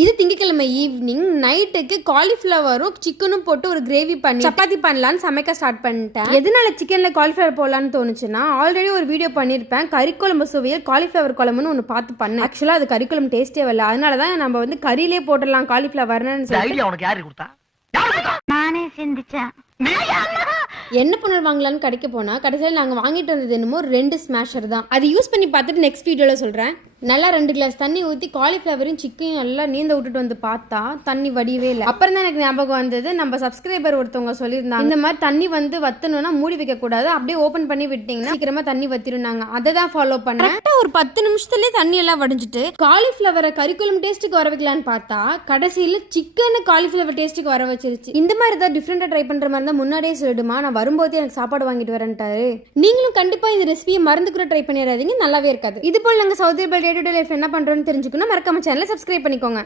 இது திங்கக்கிழமை ஈவினிங் நைட்டுக்கு காலிஃப்ளவரும் சிக்கனும் போட்டு ஒரு கிரேவி பண்ணி சப்பாத்தி பண்ணலான்னு சமைக்க ஸ்டார்ட் பண்ணிட்டேன். எதனால சிக்கன்ல காலிஃப்ளவர் போடலான்னு தோணுச்சுன்னா, ஆல்ரெடி ஒரு வீடியோ பண்ணியிருப்பேன் கறிக்குழம்பு சுவையில் காலிஃப்ளவர் குழம்புன்னு ஒன்று பார்த்து பண்ணேன். ஆக்சுவலாக அது கறிக்குழம்பு டேஸ்டே வரல. அதனால தான் நம்ம வந்து கறியிலே போட்டுடலாம் காலிஃப்ளவர்னு சொல்லி நானே சிந்திச்சேன். என்ன பொருள் வாங்கலான்னு கடைக்கு போனா கடைசியில் நாங்கள் வாங்கிட்டு வந்தது என்னமோ 2 ஸ்மாஷர் தான். அது யூஸ் பண்ணி பார்த்துட்டு நெக்ஸ்ட் வீடியோவில் சொல்கிறேன். நல்லா 2 கிளாஸ் தண்ணி ஊற்றி காலிஃப்ளவரையும் சிக்கனையும் எல்லாம் நீந்த விட்டுட்டு வந்து பார்த்தா தண்ணி வடியவே இல்லை. அப்புறம் தான் எனக்கு ஞாபகம் வந்தது, நம்ம சப்ஸ்கிரைபர் ஒருத்தவங்க சொல்லியிருந்தாங்க இந்த மாதிரி தண்ணி வந்து வத்தணும்னா மூடி வைக்க கூடாது, அப்படியே ஓப்பன் பண்ணி விட்டீங்கன்னா சீக்கிரமா தண்ணி வத்திருந்தாங்க. அதை தான் ஃபாலோ பண்ணேன். ஒரு 10 நிமிஷத்துலேயே தண்ணி எல்லாம் வடிஞ்சிட்டு காலிஃப்ளவரை கறிக்குழம்பு டேஸ்ட்டுக்கு வர வைக்கலான்னு பார்த்தா கடைசியில் சிக்கன் காலிஃப்ளவர் டேஸ்ட்டுக்கு வர வச்சிருச்சு. இந்த மாதிரி தான் டிஃப்ரெண்டாக ட்ரை பண்ணுற மாதிரி தான் முன்னாடியே சொல்லிடுமா, நான் வரும்போதே எனக்கு சாப்பாடு வாங்கிட்டு வரேன்ட்டாரு. நீங்களும் கண்டிப்பா இந்த ரெசிபியை மறந்து கூட ட்ரை பண்ணிடாதீங்க, நல்லாவே இருக்காது. இது போல் நாங்கள் Saudi day to day life என்ன பண்றோம்னு தெரிஞ்சுக்கணும், மறக்காம சேனலை சப்ஸ்கிரைப் பண்ணிக்கோங்க.